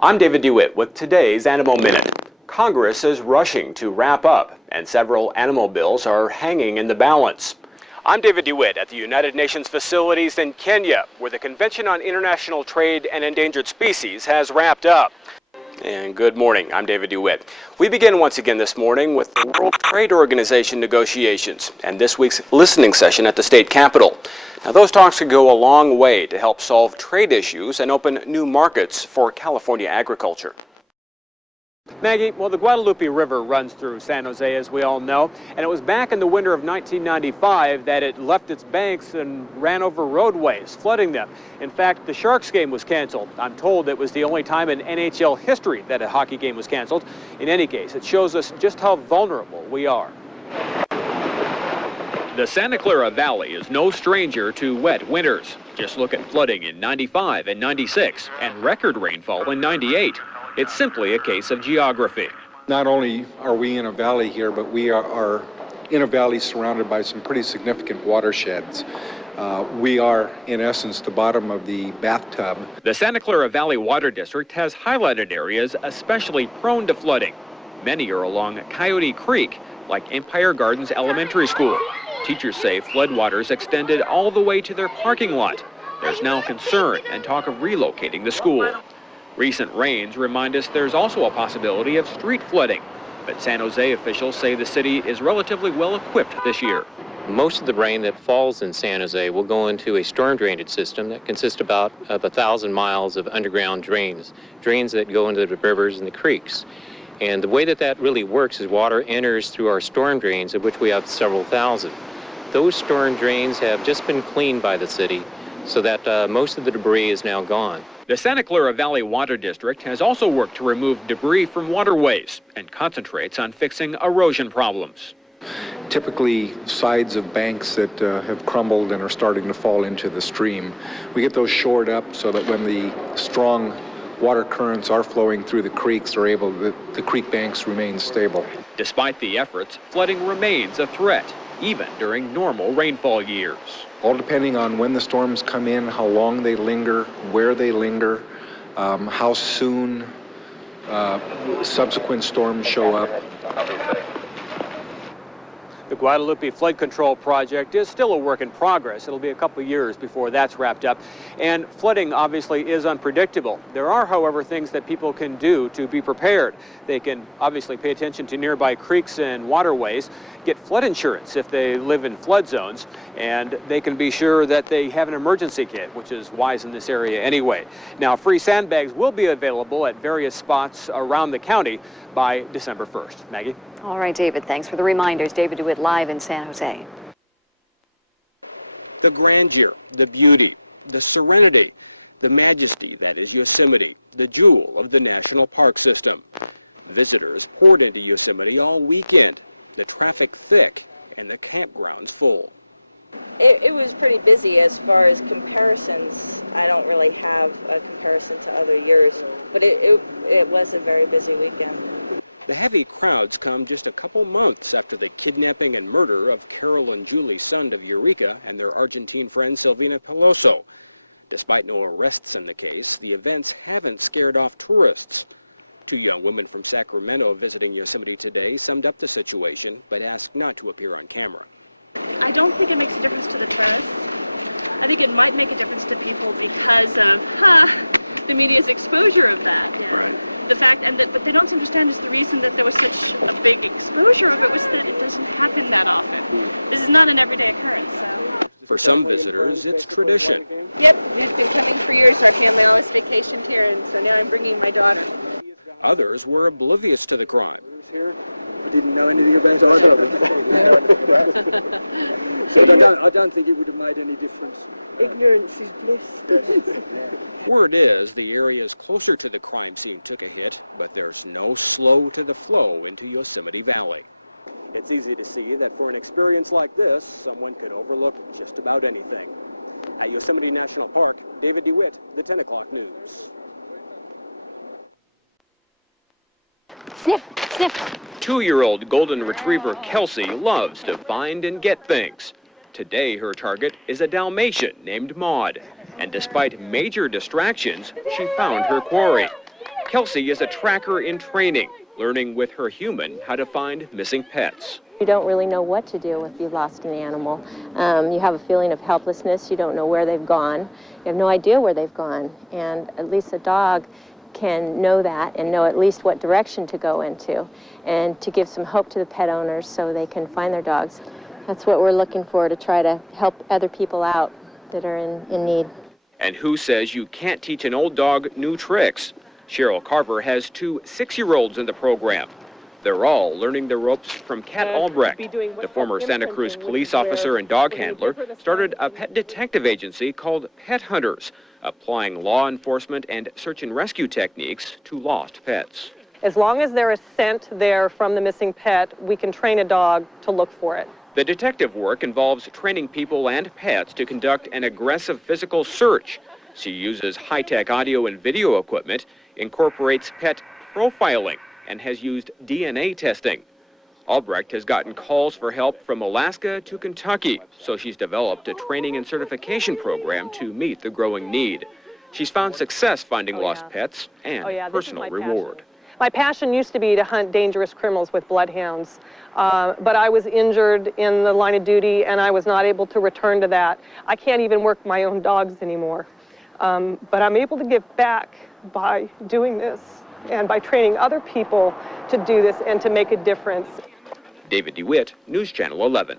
I'm David DeWitt with today's Animal Minute. Congress is rushing to wrap up, and several animal bills are hanging in the balance. I'm David DeWitt at the United Nations facilities in Kenya, where the Convention on International Trade and Endangered Species has wrapped up. And good morning, I'm David DeWitt. We begin once again this morning with the World Trade Organization negotiations and this week's listening session at the state capitol. Now, those talks could go a long way to help solve trade issues and open new markets for California agriculture. Maggie, well, the Guadalupe River runs through San Jose, as we all know, and it was back in the winter of 1995 that it left its banks and ran over roadways, flooding them. In fact, the Sharks game was canceled. I'm told it was the only time in NHL history that a hockey game was canceled. In any case, it shows us just how vulnerable we are. The Santa Clara Valley is no stranger to wet winters. Just look at flooding in 95 and 96 and record rainfall in 98. It's simply a case of geography. Not only are we in a valley here, but we are in a valley surrounded by some pretty significant watersheds. We are, in essence, the bottom of the bathtub. The Santa Clara Valley Water District has highlighted areas especially prone to flooding. Many are along Coyote Creek, like Empire Gardens Elementary School. Teachers say floodwaters extended all the way to their parking lot. There's now concern and talk of relocating the school. Recent rains remind us there's also a possibility of street flooding, but San Jose officials say the city is relatively well equipped this year. Most of the rain that falls in San Jose will go into a storm drainage system that consists of 1,000 miles of underground drains that go into the rivers and the creeks. And the way that really works is water enters through our storm drains, of which we have several thousand. Those storm drains have just been cleaned by the city so that most of the debris is now gone. The Santa Clara Valley Water District has also worked to remove debris from waterways and concentrates on fixing erosion problems. Typically, sides of banks that have crumbled and are starting to fall into the stream, we get those shored up so that when the strong water currents are flowing through the creeks, the creek banks remain stable. Despite the efforts, flooding remains a threat, even during normal rainfall years. All depending on when the storms come in, how long they linger, where they linger, how soon subsequent storms show up. The Guadalupe Flood Control Project is still a work in progress. It'll be a couple years before that's wrapped up. And flooding obviously is unpredictable. There are, however, things that people can do to be prepared. They can obviously pay attention to nearby creeks and waterways, get flood insurance if they live in flood zones, and they can be sure that they have an emergency kit, which is wise in this area anyway. Now, free sandbags will be available at various spots around the county by December 1st. Maggie? All right, David, thanks for the reminders. David DeWitt live in San Jose. The grandeur, the beauty, the serenity, the majesty that is Yosemite, the jewel of the national park system. Visitors poured into Yosemite all weekend, the traffic thick and the campgrounds full. It was pretty busy as far as comparisons. I don't really have a comparison to other years, but it was a very busy weekend. The heavy crowds come just a couple months after the kidnapping and murder of Carol and Julie Sund of Eureka and their Argentine friend Silvina Peloso. Despite no arrests in the case, the events haven't scared off tourists. Two young women from Sacramento visiting Yosemite today summed up the situation, but asked not to appear on camera. I don't think it makes a difference to the tourists. I think it might make a difference to people because of the media's exposure of that. Yeah. Right. The fact, but they don't understand is the reason that there was such a big exposure of it was that it doesn't happen that often. This is not an everyday occurrence, so. For some visitors, it's tradition. Yep, we've been coming for years. Our family always vacationed here, and so now I'm bringing my daughter. Others were oblivious to the crime. I didn't know anything about either of it. So I don't think it would have made any difference. Ignorance is bliss. Word is the areas closer to the crime scene took a hit, but there's no slow to the flow into Yosemite Valley. It's easy to see that for an experience like this, someone could overlook just about anything. At Yosemite National Park, David DeWitt, the 10 o'clock news. Sniff, sniff. 2-year-old golden retriever Kelsey loves to find and get things. Today, her target is a Dalmatian named Maud. And despite major distractions, she found her quarry. Kelsey is a tracker in training, learning with her human how to find missing pets. You don't really know what to do if you've lost an animal. You have a feeling of helplessness. You don't know where they've gone. You have no idea where they've gone. And at least a dog can know that and know at least what direction to go into and to give some hope to the pet owners so they can find their dogs. That's what we're looking for, to try to help other people out that are in need. And who says you can't teach an old dog new tricks? Cheryl Carver has 2 6-year-olds in the program. They're all learning the ropes from Kat Albrecht. The former Santa Cruz police officer and dog handler started a pet detective agency called Pet Hunters, applying law enforcement and search and rescue techniques to lost pets. As long as there is scent there from the missing pet, we can train a dog to look for it. The detective work involves training people and pets to conduct an aggressive physical search. She uses high-tech audio and video equipment, incorporates pet profiling, and has used DNA testing. Albrecht has gotten calls for help from Alaska to Kentucky, so she's developed a training and certification program to meet the growing need. She's found success finding lost pets and personal reward. My passion used to be to hunt dangerous criminals with bloodhounds, but I was injured in the line of duty and I was not able to return to that. I can't even work my own dogs anymore, but I'm able to give back by doing this and by training other people to do this and to make a difference. David DeWitt, News Channel 11.